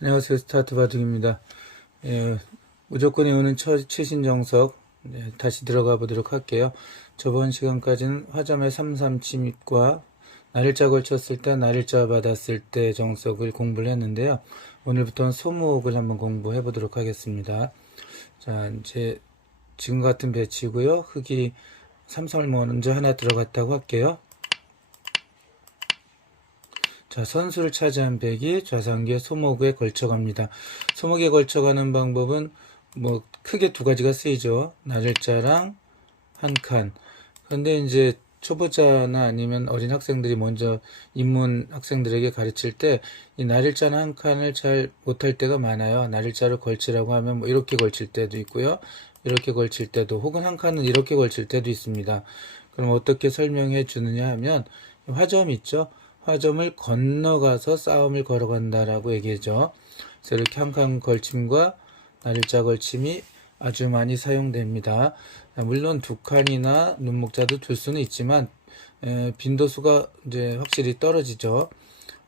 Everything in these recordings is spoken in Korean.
안녕하세요. 스타트 바둑입니다. 예, 무조건 외우는 최신 정석 다시 들어가 보도록 할게요. 저번 시간까지는 화점의 3-3침입과 날일자 걸쳤을 때 날일자 받았을 때 정석을 공부를 했는데요. 오늘부터는 소목을 한번 공부해 보도록 하겠습니다. 자, 이제 지금 같은 배치고요. 흙이 3-3을 먼저 하나 들어갔다고 할게요. 자, 선수를 차지한 백이 좌상기의 소목에 걸쳐갑니다. 소목에 걸쳐가는 방법은 뭐 크게 두 가지가 쓰이죠. 날일자랑 한 칸. 그런데 이제 초보자나 아니면 어린 학생들이 먼저 입문 학생들에게 가르칠 때 이 날일자나 한 칸을 잘 못할 때가 많아요. 날일자를 걸치라고 하면 뭐 이렇게 걸칠 때도 있고요. 이렇게 걸칠 때도 혹은 한 칸은 이렇게 걸칠 때도 있습니다. 그럼 어떻게 설명해 주느냐 하면 화점 있죠. 화점을 건너가서 싸움을 걸어간다라고 얘기하죠. 그래서 이렇게 한 칸 걸침과 날일자 걸침이 아주 많이 사용됩니다. 물론 두 칸이나 눈목자도 둘 수는 있지만 빈도수가 이제 확실히 떨어지죠.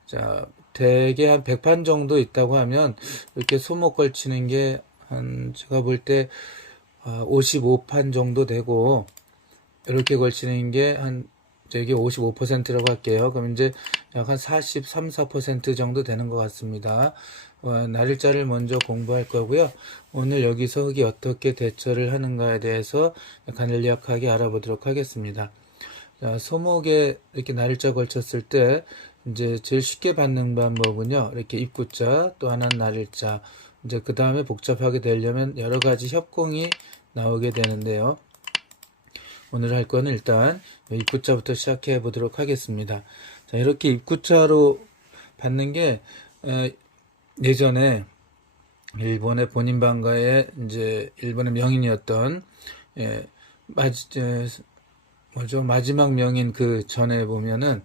자, 대개 한 100판 정도 있다고 하면 이렇게 소목 걸치는 게 한 제가 볼 때 55판 정도 되고 이렇게 걸치는 게 한 여기 55%라고 할게요. 그럼 이제 약 한 43, 4% 정도 되는 것 같습니다. 날일자를 먼저 공부할 거고요. 오늘 여기서 흙이 어떻게 대처를 하는가에 대해서 간략하게 알아보도록 하겠습니다. 자, 소목에 이렇게 날일자 걸쳤을 때 이제 제일 쉽게 받는 방법은요. 이렇게 입구자 또 하나는 날일자. 이제 그 다음에 복잡하게 되려면 여러 가지 협공이 나오게 되는데요. 오늘 할 거는 일단 입구자부터 시작해 보도록 하겠습니다. 자, 이렇게 입구자로 받는 게 예전에 일본의 본인 방가의 이제 일본의 명인이었던 예, 마지막 명인 그 전에 보면은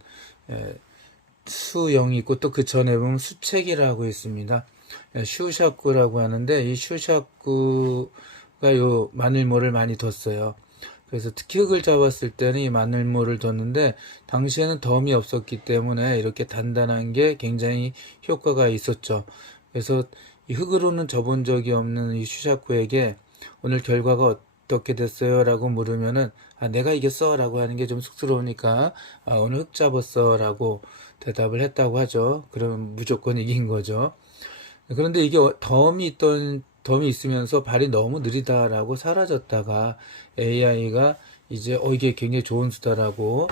수영이 있고 또 그 전에 보면 수책이라고 있습니다. 슈샤쿠라고 하는데 이 슈샤쿠가 요 마늘모를 많이 뒀어요. 그래서 특히 흙을 잡았을 때는 이 마늘모를 뒀는데 당시에는 덤이 없었기 때문에 이렇게 단단한 게 굉장히 효과가 있었죠. 그래서 이 흙으로는 접은 적이 없는 이 슈샤쿠에게 오늘 결과가 어떻게 됐어요? 라고 물으면은 내가 이겼어 라고 하는 게 좀 쑥스러우니까 오늘 흙 잡았어 라고 대답을 했다고 하죠. 그러면 무조건 이긴 거죠. 그런데 이게 덤이 있으면서 발이 너무 느리다라고 사라졌다가 AI가 이제 이게 굉장히 좋은 수다라고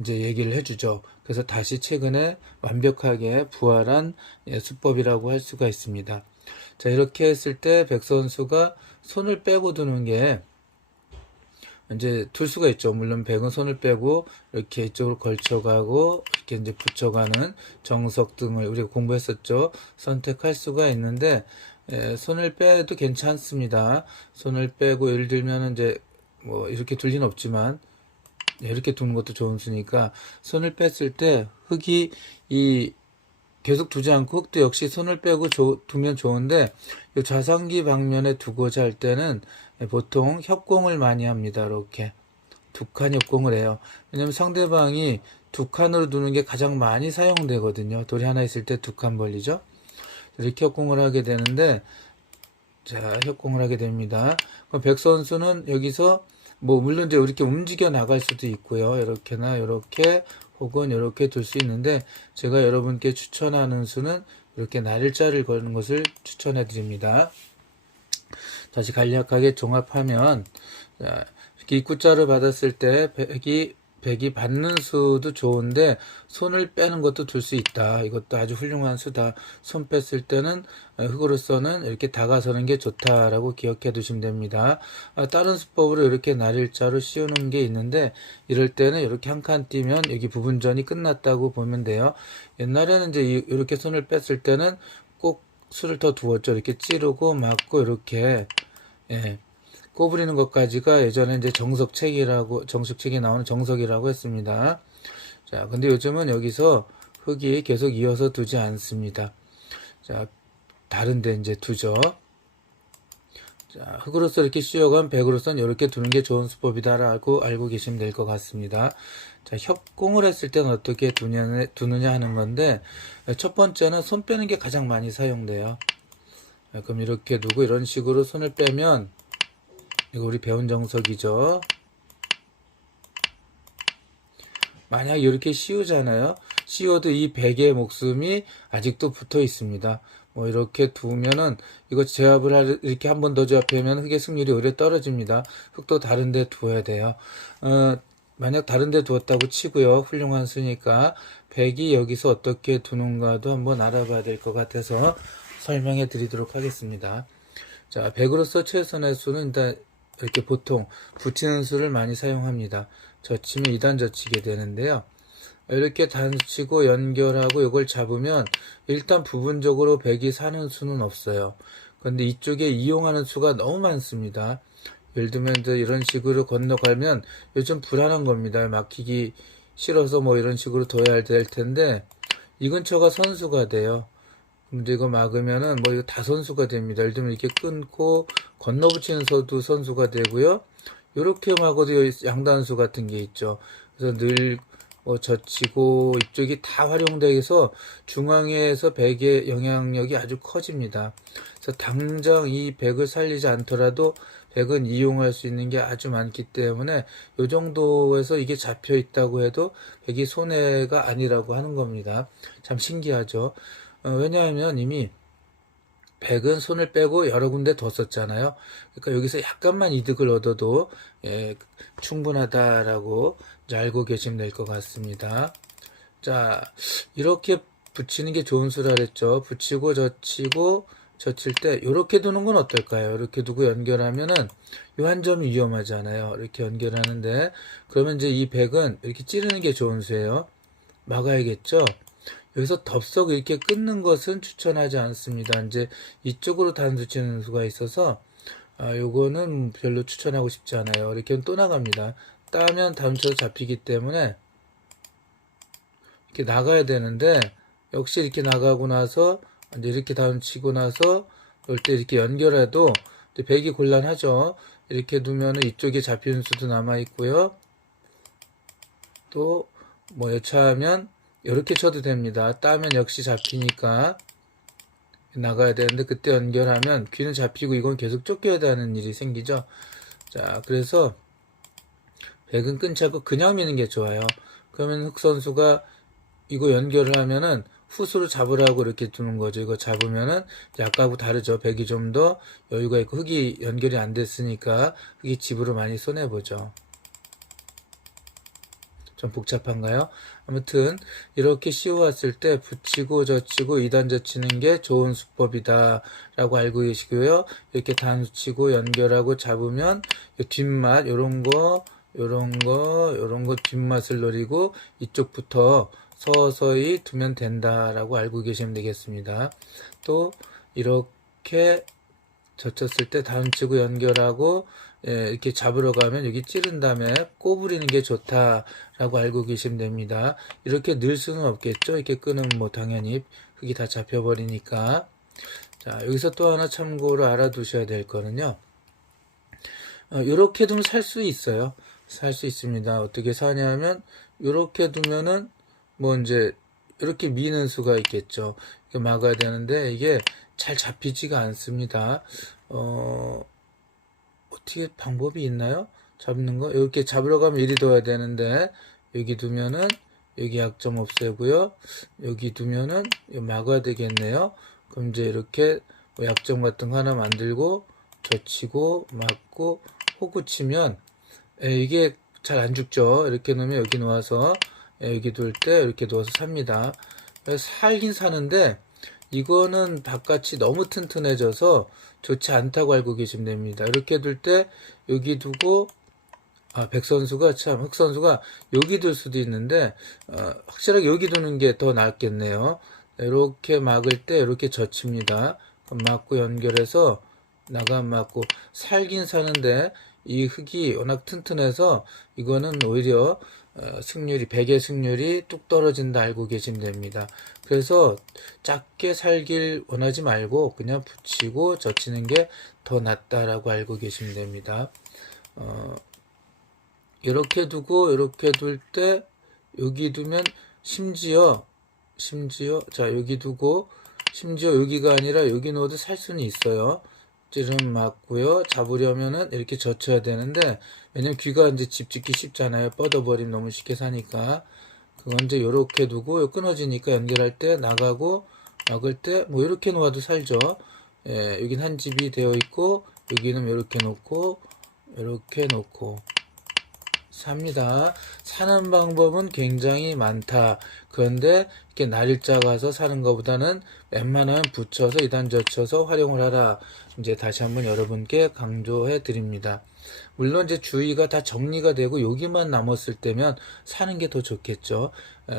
이제 얘기를 해주죠. 그래서 다시 최근에 완벽하게 부활한 수법이라고 할 수가 있습니다. 자, 이렇게 했을 때 백 선수가 손을 빼고 두는 게 이제 둘 수가 있죠. 물론 백은 손을 빼고 이렇게 이쪽으로 걸쳐가고 이렇게 이제 붙여가는 정석 등을 우리가 공부했었죠. 선택할 수가 있는데 손을 빼도 괜찮습니다. 손을 빼고 예를 들면 이제 뭐 이렇게 둘 리는 없지만 이렇게 두는 것도 좋은 수니까 손을 뺐을 때 흙이 이 계속 두지 않고 흙도 역시 손을 빼고 두면 좋은데 이 좌상기 방면에 두고자 할 때는 보통 협공을 많이 합니다. 이렇게 두 칸 협공을 해요. 왜냐면 상대방이 두 칸으로 두는 게 가장 많이 사용되거든요. 돌이 하나 있을 때 두 칸 벌리죠. 이렇게 협공을 하게 되는데 자, 협공을 하게 됩니다. 그럼 백 선수는 여기서 뭐 물론 이제 이렇게 움직여 나갈 수도 있고요. 이렇게나 이렇게 혹은 이렇게 둘 수 있는데 제가 여러분께 추천하는 수는 이렇게 날일자를 거는 것을 추천해 드립니다. 다시 간략하게 종합하면 자, 이렇게 입구자를 받았을 때 백이 받는 수도 좋은데 손을 빼는 것도 둘 수 있다. 이것도 아주 훌륭한 수다. 손 뺐을 때는 흙으로서는 이렇게 다가서는 게 좋다라고 기억해 두시면 됩니다. 다른 수법으로 이렇게 날일자로 씌우는 게 있는데 이럴 때는 이렇게 한 칸 띄면 여기 부분전이 끝났다고 보면 돼요. 옛날에는 이제 이렇게 손을 뺐을 때는 꼭 수를 더 두었죠. 이렇게 찌르고 막고 이렇게 예. 꼬부리는 것까지가 예전에 이제 정석책에 나오는 정석이라고 했습니다. 자, 근데 요즘은 여기서 흙이 계속 이어서 두지 않습니다. 자, 다른데 이제 두죠. 자, 흑으로서 이렇게 씌워간 백으로서는 이렇게 두는 게 좋은 수법이다라고 알고 계시면 될 것 같습니다. 자, 협공을 했을 때는 어떻게 두느냐 하는 건데, 첫 번째는 손 빼는 게 가장 많이 사용돼요. 그럼 이렇게 두고 이런 식으로 손을 빼면, 이거 우리 배운 정석이죠. 만약 이렇게 씌우잖아요. 씌워도 이 백의 목숨이 아직도 붙어 있습니다. 뭐 이렇게 두면은 이거 제압을 이렇게 한 번 더 제압하면 흑의 승률이 오히려 떨어집니다. 흑도 다른 데 두어야 돼요. 만약 다른 데 두었다고 치고요. 훌륭한 수니까 백이 여기서 어떻게 두는가도 한번 알아봐야 될 것 같아서 설명해 드리도록 하겠습니다. 자, 백으로서 최선의 수는 일단 이렇게 보통 붙이는 수를 많이 사용합니다. 젖히면 2단 젖히게 되는데요. 이렇게 단치고 연결하고 이걸 잡으면 일단 부분적으로 백이 사는 수는 없어요. 그런데 이쪽에 이용하는 수가 너무 많습니다. 예를 들면 이런 식으로 건너가면 요즘 불안한 겁니다. 막히기 싫어서 뭐 이런 식으로 둬야 될 텐데 이 근처가 선수가 돼요. 근데 이거 막으면은 뭐 이거 다 선수가 됩니다. 예를 들면 이렇게 끊고 건너붙이는 서도 선수가 되고요. 요렇게 막아도 양단수 같은 게 있죠. 그래서 늘 젖히고 이쪽이 다 활용돼서 중앙에서 백의 영향력이 아주 커집니다. 그래서 당장 이 백을 살리지 않더라도 백은 이용할 수 있는 게 아주 많기 때문에 이 정도에서 이게 잡혀 있다고 해도 백이 손해가 아니라고 하는 겁니다. 참 신기하죠. 왜냐하면 이미 백은 손을 빼고 여러 군데 뒀었잖아요. 그러니까 여기서 약간만 이득을 얻어도 충분하다라고 알고 계시면 될 것 같습니다. 자, 이렇게 붙이는 게 좋은 수라 그랬죠. 붙이고 젖히고 젖힐 때 이렇게 두는 건 어떨까요? 이렇게 두고 연결하면은 이 한 점이 위험하잖아요. 이렇게 연결하는데 그러면 이제 이 백은 이렇게 찌르는 게 좋은 수예요. 막아야겠죠. 여기서 덥석 이렇게 끊는 것은 추천하지 않습니다. 이제 이쪽으로 단수 치는 수가 있어서 요거는 별로 추천하고 싶지 않아요. 이렇게 하면 또 나갑니다. 따면 다음 쳐서 잡히기 때문에 이렇게 나가야 되는데 역시 이렇게 나가고 나서 이제 이렇게 다운 치고 나서 이럴 때 이렇게 연결해도 백이 곤란하죠. 이렇게 두면은 이쪽에 잡히는 수도 남아 있고요. 또 뭐 여차하면 이렇게 쳐도 됩니다. 따면 역시 잡히니까 나가야 되는데 그때 연결하면 귀는 잡히고 이건 계속 쫓겨야 되는 일이 생기죠. 자, 그래서 백은 끊지 않고 그냥 미는 게 좋아요. 그러면 흑 선수가 이거 연결을 하면은 후수로 잡으라고 이렇게 두는 거죠. 이거 잡으면은 아까하고 다르죠. 백이 좀 더 여유가 있고 흑이 연결이 안 됐으니까 흑이 집으로 많이 손해보죠. 좀 복잡한가요? 아무튼 이렇게 씌워왔을 때 붙이고 젖히고 2단 젖히는 게 좋은 수법이다 라고 알고 계시고요. 이렇게 단수치고 연결하고 잡으면 뒷맛 요런 거 뒷맛을 노리고 이쪽부터 서서히 두면 된다라고 알고 계시면 되겠습니다. 또 이렇게 젖혔을 때 단치고 연결하고 이렇게 잡으러 가면 여기 찌른 다음에 꼬부리는 게 좋다라고 알고 계시면 됩니다. 이렇게 넣을 수는 없겠죠. 이렇게 끄는 뭐 당연히 흙이 다 잡혀버리니까. 자, 여기서 또 하나 참고로 알아두셔야 될 거는요. 이렇게 두면 살 수 있어요. 살 수 있습니다. 어떻게 사냐면 이렇게 두면은 뭐 이제 이렇게 미는 수가 있겠죠. 이렇게 막아야 되는데 이게 잘 잡히지가 않습니다. 어떻게 방법이 있나요? 잡는 거? 이렇게 잡으러 가면 이리 둬야 되는데 여기 두면은 여기 약점 없애고요. 여기 두면은 막아야 되겠네요. 그럼 이제 이렇게 뭐 약점 같은 거 하나 만들고 젖히고 막고 호구 치면 이게 잘 안 죽죠. 이렇게 놓으면 여기 놓아서 여기 둘 때 이렇게 놓아서 삽니다. 살긴 사는데 이거는 바깥이 너무 튼튼해져서 좋지 않다고 알고 계시면 됩니다. 이렇게 둘 때 여기 두고 흑 선수가 여기 둘 수도 있는데 확실하게 여기 두는 게 더 낫겠네요. 이렇게 막을 때 이렇게 젖힙니다. 막고 연결해서 나감 맞고 살긴 사는데 이 흙이 워낙 튼튼해서 이거는 오히려 승률이 100의 승률이 뚝 떨어진다 알고 계시면 됩니다. 그래서 작게 살길 원하지 말고 그냥 붙이고 젖히는 게 더 낫다라고 알고 계시면 됩니다. 이렇게 두고 이렇게 둘 때 여기 두면 심지어 자 여기 두고 심지어 여기가 아니라 여기 넣어도 살 수는 있어요. 찌름 맞고요. 잡으려면은 이렇게 젖혀야 되는데 왜냐면 귀가 이제 집 짓기 쉽잖아요. 뻗어버리면 너무 쉽게 사니까 그건 이제 요렇게 두고 끊어지니까 연결할 때 나가고 막을 때 뭐 이렇게 놓아도 살죠. 예, 여긴 한 집이 되어 있고 여기는 이렇게 놓고 이렇게 놓고 삽니다. 사는 방법은 굉장히 많다. 그런데 이렇게 날짜 가서 사는 것보다는 웬만하면 붙여서 이단 젖혀서 활용을 하라. 이제 다시 한번 여러분께 강조해 드립니다. 물론 이제 주의가 다 정리가 되고 여기만 남았을 때면 사는 게 더 좋겠죠.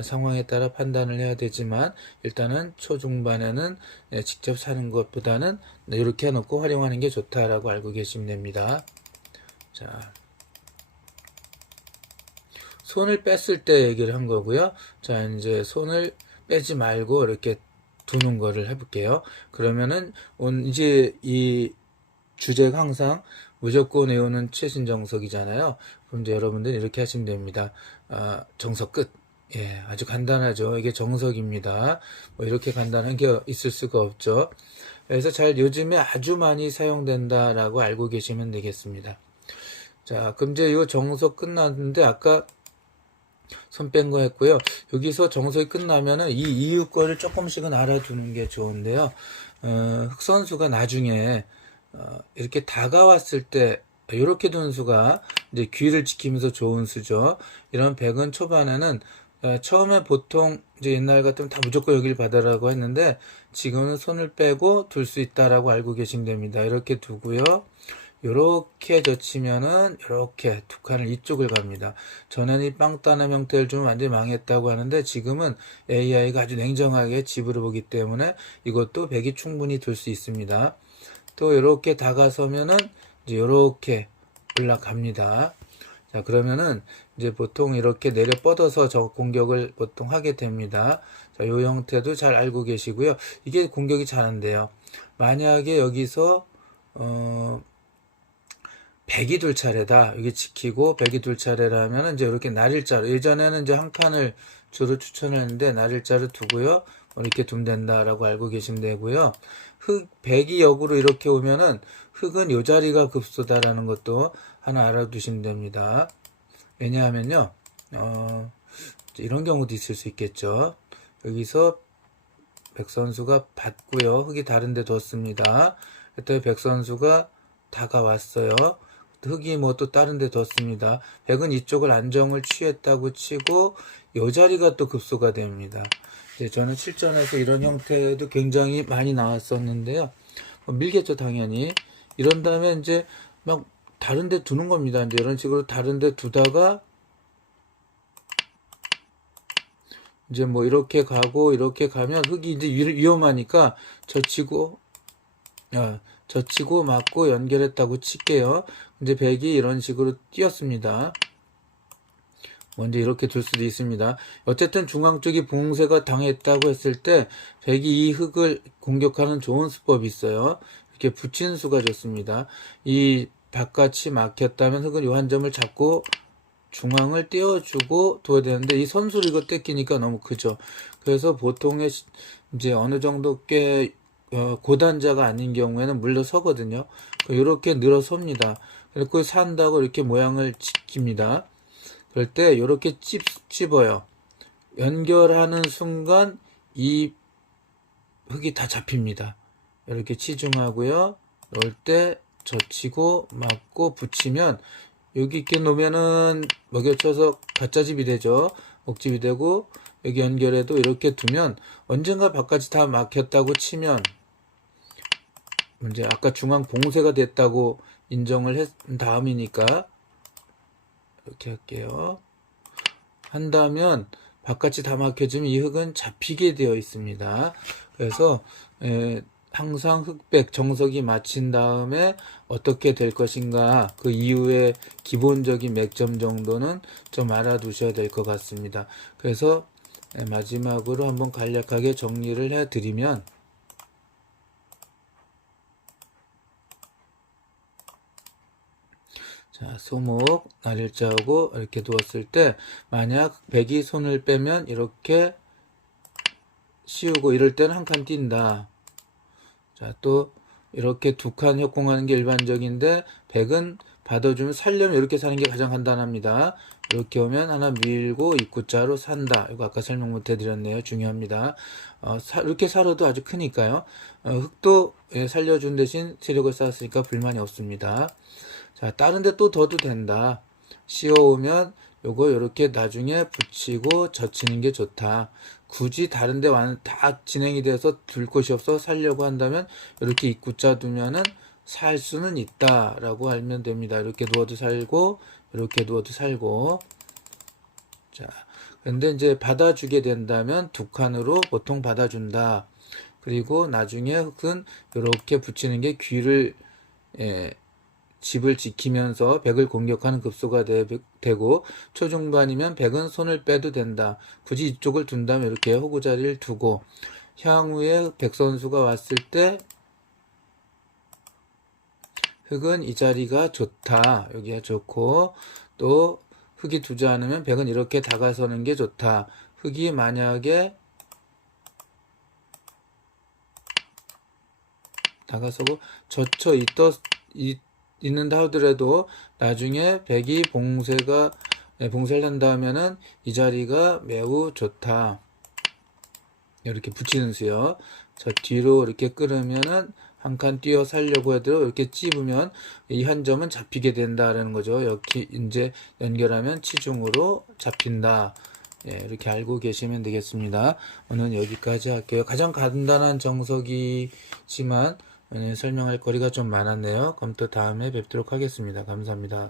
상황에 따라 판단을 해야 되지만 일단은 초중반에는 직접 사는 것보다는 이렇게 해놓고 활용하는 게 좋다라고 알고 계시면 됩니다. 자. 손을 뺐을 때 얘기를 한 거고요. 자, 이제 손을 빼지 말고 이렇게 두는 거를 해볼게요. 그러면은 이제 이 주제가 항상 무조건 외우는 최신 정석이잖아요. 그럼 이제 여러분들 이렇게 하시면 됩니다. 정석 끝. 예, 아주 간단하죠. 이게 정석입니다. 뭐 이렇게 간단한 게 있을 수가 없죠. 그래서 잘 요즘에 아주 많이 사용된다라고 알고 계시면 되겠습니다. 자, 그럼 이제 이 정석 끝났는데 아까 손 뺀 거 했고요. 여기서 정석이 끝나면은 이 이유 거를 조금씩은 알아두는 게 좋은데요. 흑선수가 나중에 이렇게 다가왔을 때 이렇게 두는 수가 이제 귀를 지키면서 좋은 수죠. 이런 백은 초반에는 처음에 보통 이제 옛날 같으면 다 무조건 여기를 받아라고 했는데 지금은 손을 빼고 둘 수 있다라고 알고 계시면 됩니다. 이렇게 두고요. 요렇게 젖히면은 요렇게 두 칸을 이쪽을 갑니다. 전에는 이 빵따는 형태를 좀 완전히 망했다고 하는데 지금은 AI가 아주 냉정하게 집으로 보기 때문에 이것도 백이 충분히 둘 수 있습니다. 또 요렇게 다가서면은 이제 요렇게 올라갑니다. 자, 그러면은 이제 보통 이렇게 내려 뻗어서 저 공격을 보통 하게 됩니다. 자, 요 형태도 잘 알고 계시고요. 이게 공격이 잘 안 돼요. 만약에 여기서 백이 둘 차례다. 이게 지키고 백이 둘 차례라면 이제 이렇게 날일자로 예전에는 이제 한 칸을 주로 추천했는데 날일자로 두고요. 이렇게 두면 된다라고 알고 계시면 되고요. 백이 역으로 이렇게 오면은 흑은 요 자리가 급소다라는 것도 하나 알아두시면 됩니다. 왜냐하면요, 이런 경우도 있을 수 있겠죠. 여기서 백 선수가 받고요. 흑이 다른 데 뒀습니다. 그때 백 선수가 다가왔어요. 흑이 뭐 또 다른 데 뒀습니다. 백은 이쪽을 안정을 취했다고 치고 요 자리가 또 급소가 됩니다. 저는 실전에서 이런 형태도 굉장히 많이 나왔었는데요. 밀겠죠, 당연히. 이런 다음에 이제 막 다른 데 두는 겁니다. 이제 이런 식으로 다른 데 두다가 이제 뭐 이렇게 가고 이렇게 가면 흑이 이제 위험하니까 젖히고 맞고 연결했다고 칠게요. 이제 백이 이런 식으로 뛰었습니다. 먼저 이렇게 둘 수도 있습니다. 어쨌든 중앙 쪽이 붕세가 당했다고 했을 때 백이 이 흑을 공격하는 좋은 수법이 있어요. 이렇게 붙인 수가 좋습니다. 이 바깥이 막혔다면 흑은 요 한 점을 잡고 중앙을 떼어주고 둬야 되는데 이 선수를 이거 떼끼니까 너무 크죠. 그래서 보통의 이제 어느 정도 꽤 고단자가 아닌 경우에는 물러서거든요. 이렇게 늘어섭니다. 그리고 산다고 이렇게 모양을 지킵니다. 그럴 때 이렇게 찝어요. 연결하는 순간 이 흙이 다 잡힙니다. 이렇게 치중하고요. 넣을 때 젖히고 막고 붙이면 여기 이렇게 놓으면은 먹여쳐서 가짜집이 되죠. 억집이 되고 여기 연결해도 이렇게 두면 언젠가 바깥이 다 막혔다고 치면 이제 아까 중앙 봉쇄가 됐다고 인정을 했 다음이니까 이렇게 할게요. 한다면 바깥이 다 막혀지면 이 흙은 잡히게 되어 있습니다. 그래서 항상 흑백, 정석이 맞힌 다음에 어떻게 될 것인가, 그 이후에 기본적인 맥점 정도는 좀 알아두셔야 될 것 같습니다. 그래서 마지막으로 한번 간략하게 정리를 해드리면, 자, 소목, 날일자하고 이렇게 두었을 때, 만약 백이 손을 빼면 이렇게 씌우고 이럴 때는 한 칸 띈다. 자, 또 이렇게 두 칸 협공하는 게 일반적인데, 백은 받아주면 살려면 이렇게 사는 게 가장 간단합니다. 이렇게 오면 하나 밀고 입구자로 산다. 이거 아까 설명 못 해드렸네요. 중요합니다. 이렇게 살아도 아주 크니까요. 흑도 살려준 대신 세력을 쌓았으니까 불만이 없습니다. 자, 다른 데 또 둬도 된다. 씌워오면 요거 요렇게 나중에 붙이고 젖히는 게 좋다. 굳이 다른 데 다 진행이 돼서 둘 곳이 없어 살려고 한다면 이렇게 입구자 두면은 살 수는 있다라고 알면 됩니다. 이렇게 누워도 살고 이렇게 누워도 살고. 자, 근데 이제 받아주게 된다면 두 칸으로 보통 받아준다. 그리고 나중에 흙은 이렇게 붙이는 게 귀를 집을 지키면서 백을 공격하는 급소가 되고, 초중반이면 백은 손을 빼도 된다. 굳이 이쪽을 둔다면 이렇게 호구 자리를 두고, 향후에 백 선수가 왔을 때 흑은 이 자리가 좋다. 여기가 좋고, 또 흑이 두지 않으면 백은 이렇게 다가서는 게 좋다. 흑이 만약에 다가서고 젖혀 있는다 하더라도 나중에 백이 봉쇄를 한다 하면은 이 자리가 매우 좋다. 이렇게 붙이는 수요. 저 뒤로 이렇게 끌으면은 한 칸 뛰어 살려고 해도 이렇게 찝으면 이 한 점은 잡히게 된다라는 거죠. 여기 이제 연결하면 치중으로 잡힌다. 예, 이렇게 알고 계시면 되겠습니다. 오늘 여기까지 할게요. 가장 간단한 정석이지만 설명할 거리가 좀 많았네요. 그럼 또 다음에 뵙도록 하겠습니다. 감사합니다.